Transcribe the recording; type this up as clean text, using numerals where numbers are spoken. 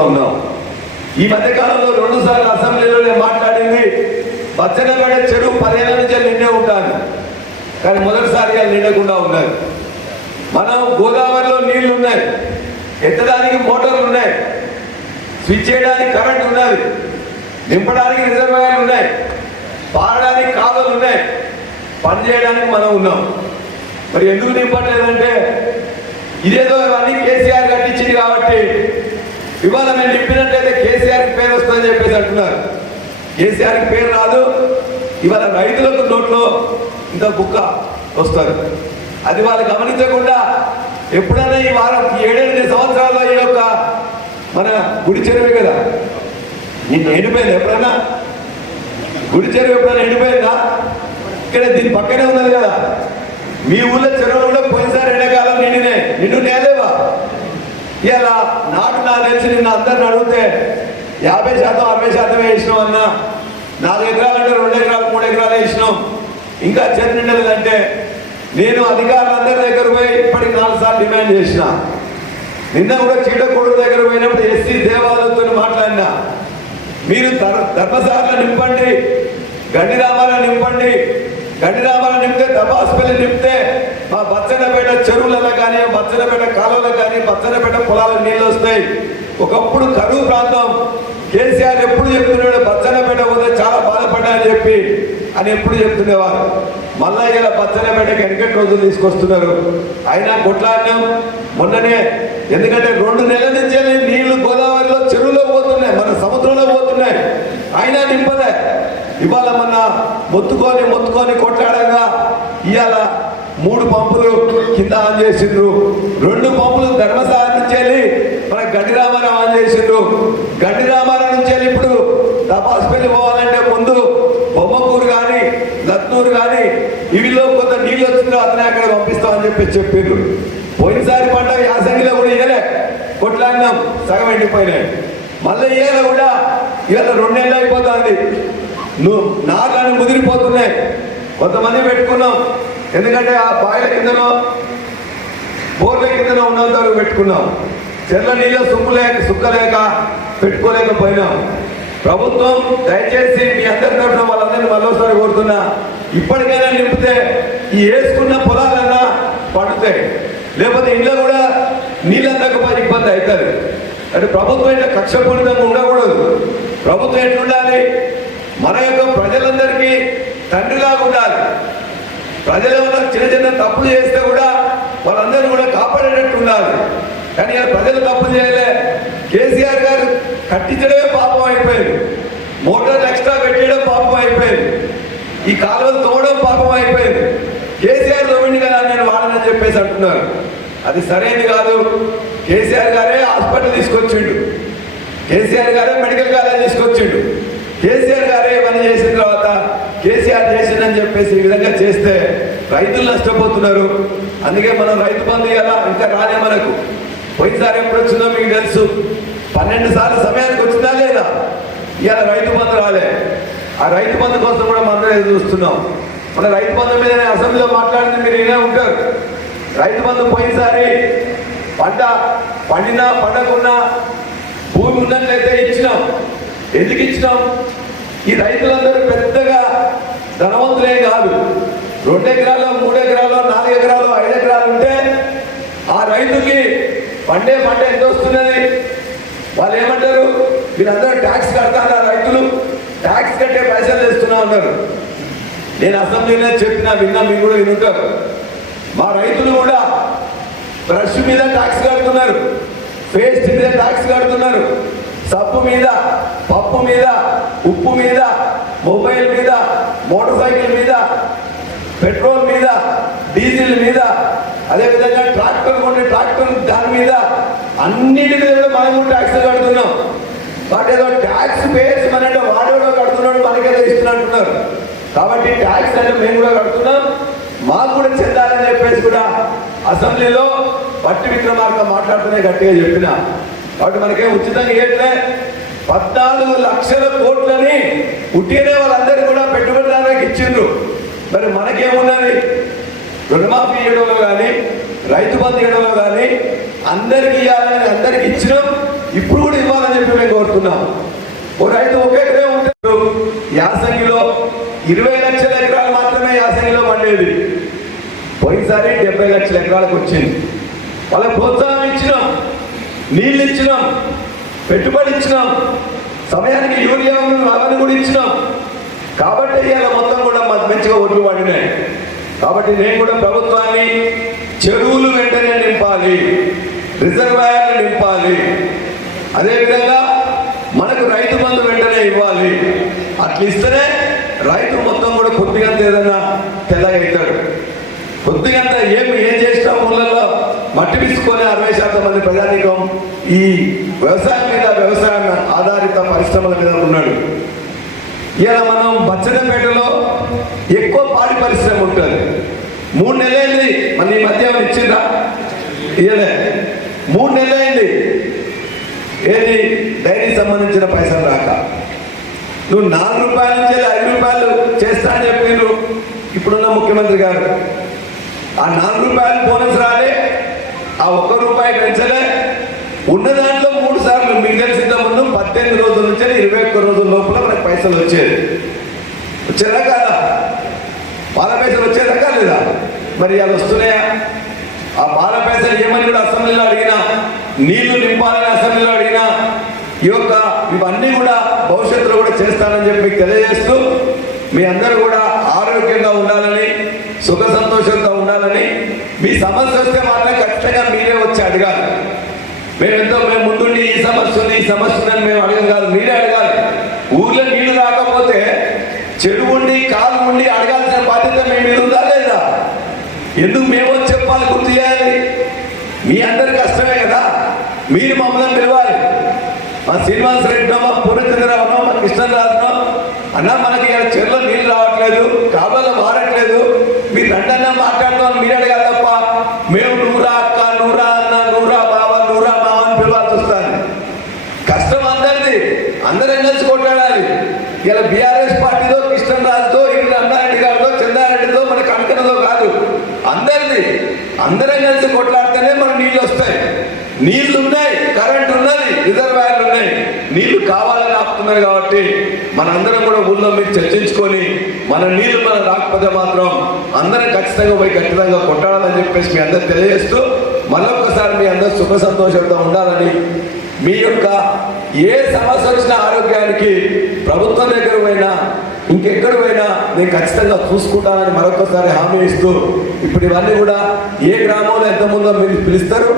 ఉన్నాం. ఈ మధ్య కాలంలో 2 సార్లు అసెంబ్లీలో మాట్లాడింది బచ్చన్నపేట చెరువు 10 ఏళ్ల నుంచి నిండే ఉంటాను, కానీ మొదటిసారిగా నిండకుండా ఉన్నది. మనం గోదావరిలో నీళ్లు ఉన్నాయి, ఎత్తడానికి మోటార్లు ఉన్నాయి, స్విచ్ చేయడానికి కరెంట్ ఉన్నది, నింపడానికి రిజర్వాయర్లు ఉన్నాయి, పారడానికి కాలువలు ఉన్నాయి, పని చేయడానికి మనం ఉన్నాం. మరి ఎందుకు నింపట్లేదంటే ఇదేదో ఇవన్నీ కేసీఆర్ కట్టించింది కాబట్టి ఇవాళ మేము నింపినట్లయితే కేసీఆర్కి పేరు వస్తుందని చెప్పేసి అంటున్నారు. కేసీఆర్కి పేరు రాదు. ఇవాళ రైతులకు నోట్లో ఇంత బుక్క వస్తారు. అది వాళ్ళు గమనించకుండా ఎప్పుడైనా ఈ వారం 7-8 సంవత్సరాల్లో ఈ యొక్క మన గుడి చెరువే కదా నిన్ను ఎండిపోయింది. ఎప్పుడైనా గుడి చెరువు ఎప్పుడైనా ఎండిపోయిందా? ఇక్కడ దీని పక్కనే ఉన్నది కదా. మీ ఊళ్ళో చెరువులు కూడా పోయినసారి ఎండాకాలం నిన్ను నేలేవా? ఇలా నాకు తెలిసి నిన్న అందరిని అడిగితే 50% 60% వేసినాం అన్నా. 4 ఎకరాలు అంటే 2 ఎకరాలు 3 ఎకరాలు వేసినాం, ఇంకా చెరు నిండలేదంటే నేను అధికారులందరి దగ్గర పోయి ఇప్పటికి 4 సార్లు డిమాండ్ చేసిన. నిన్న కూడా చీటకూడు దగ్గర పోయినప్పుడు ఎస్సీ దేవాలయంతో మాట్లాడినా, మీరు ధర్మశాల నింపండి, గండి రామారావు నింపండి, గండి రామారావు నింపితే తపాసుపల్లి నింపితే మా బచ్చన్నపేట చెరువులలో కానీ బచ్చన్నపేట కాలువలకు కానీ బచ్చన్నపేట పొలాలకు నీళ్ళు వస్తాయి. ఒకప్పుడు కరువు ప్రాంతం. కేసీఆర్ ఎప్పుడు చెప్తున్నాడు బచ్చన్నపేట పోతే చాలా బాధపడ్డా అని ఎప్పుడు చెప్తుండేవారు. మళ్ళా ఇలా బచ్చన్నపేటకి వెనకటి రోజులు తీసుకొస్తున్నారు. అయినా కొట్లాడినాం మొన్ననే. ఎందుకంటే 2 నెలల నుంచే నీళ్లు గోదావరిలో చెరువులో పోతున్నాయి, మన సముద్రంలో పోతున్నాయి, అయినా నింపలే. ఇవాళ మొన్న మొత్తుకొని కొట్లాడగా ఇవాళ 3 పంపులు కింద ఆన్ చేసిండ్రు, 2 పంపులు ధర్మశాల నుంచి వెళ్ళి మన గండి రామారావు ఆన్ చేసిండ్రు. గండి రామారావు నుంచి వెళ్ళి ఇప్పుడు తపాసుపల్లి పోవాలంటే ముందు బొమ్మకూరు కానీ లత్నూరు కానీ ఇవిలో కొంత నీళ్ళు వచ్చిందో అతనే అక్కడ పంపిస్తామని చెప్పిండ్రు. పోయినసారి పంట యాసంగిలో కూడా ఇవ్వలే, కొట్లాడినాం, సగం ఎండిపోయినాయి. మళ్ళీ ఇవాళ కూడా ఇవాళ 2 నెలలు అయిపోతుంది. నార్లను ముదిరిపోతున్నాయి. కొంతమంది పెట్టుకున్నాం, ఎందుకంటే ఆ బాయిల కిందనో బోర్ల కిందనో ఉన్నంత వరకు పెట్టుకున్నాం. చెర్ల నీళ్ళ సుక్కలేక పెట్టుకోలేకపోయినాం. ప్రభుత్వం దయచేసి మీ అందరి తరఫున వాళ్ళందరినీ మరోసారి కోరుతున్నా, ఇప్పటికైనా నింపితే ఈ వేసుకున్న పొలాలన్నా పండుతాయి, లేకపోతే ఇంట్లో కూడా నీళ్ళందకపోతే ఇబ్బంది అవుతుంది. అంటే ప్రభుత్వం ఇట్లా కక్షపూరితంగా ఉండకూడదు. ప్రభుత్వం ఎట్లుండాలి? మన యొక్క ప్రజలందరికీ తండ్రిలాగా ఉండాలి. ప్రజల చిన్న తప్పులు చేస్తే కూడా వాళ్ళందరూ కూడా కాపాడేటట్టు ఉండాలి. కానీ ప్రజలు తప్పులు చేయలే. కేసీఆర్ గారు కట్టించడమే పాపం అయిపోయింది, మోటార్లు ఎక్స్ట్రా పెట్టడం పాపం అయిపోయింది, ఈ కాలువలు తోవడం పాపం అయిపోయింది. కేసీఆర్ తోమిండి కదా నేను వాడనని చెప్పేసి అంటున్నారు. అది సరైనది కాదు. కేసీఆర్ గారే హాస్పిటల్ తీసుకొచ్చిండు, కేసీఆర్ గారే మెడికల్ కాలేజ్ తీసుకొచ్చిండు, కేసీఆర్ గారే ఇవన్నీ చేసిన తర్వాత కేసీఆర్ చేసిందని చెప్పేసి ఈ విధంగా చేస్తే రైతులు నష్టపోతున్నారు. అందుకే మనం రైతు బంధు ఇవ్వాలా, ఇంకా రాలే మనకు. పోయినసారి ఎప్పుడు వచ్చిందో మీకు తెలుసు, 12 సార్లు సమయానికి వచ్చిందా లేదా? ఇవాళ రైతు బంధు రాలే. ఆ రైతు బంధు కోసం కూడా మనం ఎదురు చూస్తున్నాం. మన రైతు బంధు మీద అసెంబ్లీలో మాట్లాడింది మీరు వినే ఉంటారు. రైతు బంధు పోయినసారి పంట పండినా పండకున్నా భూమి ఉన్నట్లయితే ఇచ్చినాం. ఎందుకు ఇచ్చినాం? ఈ రైతులందరూ పెద్దగా ధనవంతులే కాదు. 2 ఎకరాలు 3 ఎకరాలు 4 ఎకరాలు 5 ఎకరాలు ఉంటే ఆ రైతుకి పంట ఎంత వస్తున్నది? వాళ్ళు ఏమంటారు? వీళ్ళందరూ ట్యాక్స్ కడతారు, రైతులు ట్యాక్స్ కట్టే పైసలు తెస్తున్నా ఉన్నారు. నేను అసెంబ్లీలో విన్నా, మీరు కూడా వినుంటారు. మా రైతులు కూడా బ్రష్ మీద ట్యాక్స్ కడుతున్నారు, పేస్ట్ మీద ట్యాక్స్ కడుతున్నారు, సబ్బు మీద, పప్పు మీద, ఉప్పు మీద, మొబైల్ మీద, మోటార్ సైకిల్ మీద, పెట్రోల్ మీద, డీజిల్ మీద, అదేవిధంగా ట్రాక్టర్ కొంటే ట్రాక్టర్ దాని మీద, అన్నిటి మీద కూడా మనం ట్యాక్స్ కడుతున్నాం. బట్ ఏదో ట్యాక్స్ పేస్ అంటే వాడేవాడో కడుతున్నాడు, మనకేదో ఇస్తున్నట్టున్నారు. కాబట్టి ట్యాక్స్ అంటే మేము కూడా కడుతున్నాం, మాకు కూడా చెందాలని చెప్పేసి కూడా అసెంబ్లీలో బట్టి విక్రమార్క మాట్లాడుతూనే గట్టిగా చెప్పిన. కాబట్టి మనకేం ఉచితంగా ఇవ్వట్లే. 14 లక్షల కోట్లని ఉట్టినే వాళ్ళందరూ కూడా పెట్టుబడిదారులకు ఇచ్చిండ్రు. మరి మనకేమున్నది? రుణమాఫీ ఇవ్వడంలో కానీ రైతు బంధు ఇవ్వడంలో కానీ అందరికి ఇవ్వాలని అందరికి ఇచ్చినాం. ఇప్పుడు కూడా ఇవ్వాలని చెప్పి మేము కోరుతున్నాం. ఓ రైతు ఒక ఎకరే ఉంటాడు, యాసంగిలో 20 లక్షల ఎకరాలు మాత్రమే యాసంగిలో పండేది. పోయినసారి 70 లక్షల ఎకరాలకు వచ్చింది. వాళ్ళకి ప్రోత్సాహం ఇచ్చినాం, నీళ్ళు ఇచ్చినాం, పెట్టుబడి ఇచ్చినాం, సమయానికి యూరియా అవన్నీ కూడా ఇచ్చినాం. కాబట్టి ఇవాళ మొత్తం కూడా మంచిగా ఒడ్లు పండినాయి. కాబట్టి నేను కూడా ప్రభుత్వాన్ని చెరువులు వెంటనే నింపాలి, రిజర్వాయర్లు నింపాలి, అదేవిధంగా మనకు రైతు బంధు వెంటనే ఇవ్వాలి. అట్లా ఇస్తేనే రైతు మొత్తం కూడా కొద్దిగా ఏదైనా తెల్లగవుతాడు. కొద్దిగా ఏం చేసినా ఊళ్ళల్లో మట్టి తీసుకొని 60% మంది ప్రజానీకం ఈ వ్యవసాయం మీద, వ్యవసాయం ఆధారిత పరిశ్రమల మీద ఉన్నాడు. ఇలా మనం బచ్చన్నపేటలో ఎక్కువ పాడి పరిశ్రమ ఉంటుంది. 3 నెలలైంది మన ఈ మధ్య ఇచ్చిందా? ఇయలే 3 నెలలైంది. ఏది డైరీ సంబంధించిన పైసలు రాక నువ్వు 4 రూపాయల నుంచి 5 రూపాయలు చేస్తా అని చెప్పిండ్రు ఇప్పుడున్న ముఖ్యమంత్రి గారు. ఆ 4 రూపాయలు బోనస్ రాలే, ఆ 1 రూపాయి పెంచలే. ఉన్న దాంట్లో 3 సార్లు మీకు తెలిసిన ముందు 18 రోజుల నుంచి 21 రోజుల లోపల మనకు పైసలు వచ్చేది. వచ్చేదా కాదా? పాల పైసలు వచ్చేదా కాలేదా? మరి అవి వస్తున్నాయా? ఆ పాల పైసలు ఏమని కూడా అసెంబ్లీలో అడిగినా, నీళ్లు నింపాలని అసెంబ్లీలో అడిగినా, ఇవన్నీ కూడా భవిష్యత్తులో కూడా చేస్తానని చెప్పి మీకు తెలియజేస్తూ, మీ అందరూ కూడా ఆరోగ్యంగా ఉండాలని, సుఖ సంతోషంగా ఉండాలని, మీ సమస్య వస్తే మాత్రం ఖచ్చితంగా మీరే వచ్చి అడగాలి. మేము ముందుండి ఈ సమస్య ఉంది, ఈ సమస్య ఉందని మేము అడగం కాదు, మీరే అడగాలి. ఊర్లో నీళ్లు రాకపోతే చెరువు ఉండి కాలు ఉండి అడగాల్సిన బాధ్యత మీ మీద ఉందా లేదా? ఎందుకు మేము చెప్పాలి, గుర్తు చేయాలి? మీ అందరి కష్టమే కదా, మీరు మమ్మల్ని పిలవాలి. మా శ్రీనివాస రెడ్డినో, మా పూర్ణచంద్రరావునో, మా కృష్ణరాజునో, అన్నా మనకి చెరువులో నీళ్ళు రావట్లేదు, కాలువలో మారట్లేదు, మీరు రండన్నా మాట్లాడతామని మీరు అడగాలి తప్ప మేము నూరా అక్క, నూరా అన్న, నూరా బావ, నూరా బావ అని పిలవాల్సి వస్తుంది. కష్టం అందరిది, అందరం కలిసి కొట్లాడాలి. ఇలా బీఆర్ఎస్ పార్టీతో, కృష్ణరాజుతో, ఇక్కడ అన్నారెడ్డి గారితో, చంద్రారెడ్డితో, మన కనకనతో కాదు, అందరిది. అందరం కలిసి కొట్లాడితేనే మన నీళ్ళు వస్తాయి. నీళ్లు ఉన్నాయి, కరెంట్ ఉన్నది, రిజర్వాయర్లు ఉన్నాయి. నీళ్లు కావాలని ఆపుతున్నారు. కాబట్టి మనందరం కూడా ఊళ్ళో మీరు చర్చించుకొని మన నీళ్లు మనం రాకపోతే మాత్రం అందరం ఖచ్చితంగా పోయి ఖచ్చితంగా కొట్టాలని చెప్పేసి మీ అందరు తెలియజేస్తూ, మళ్ళొక్కసారి మీ అందరూ సుఖ సంతోషంగా ఉండాలని, మీ యొక్క ఏ సమస్య వచ్చిన ఆరోగ్యానికి ప్రభుత్వం దగ్గర పోయినా ఇంకెక్కడ పోయినా నేను ఖచ్చితంగా చూసుకుంటానని మరొకసారి హామీ ఇస్తూ, ఇప్పుడు ఇవన్నీ కూడా ఏ గ్రామంలో ఎంతమందో మీరు పిలుస్తారు.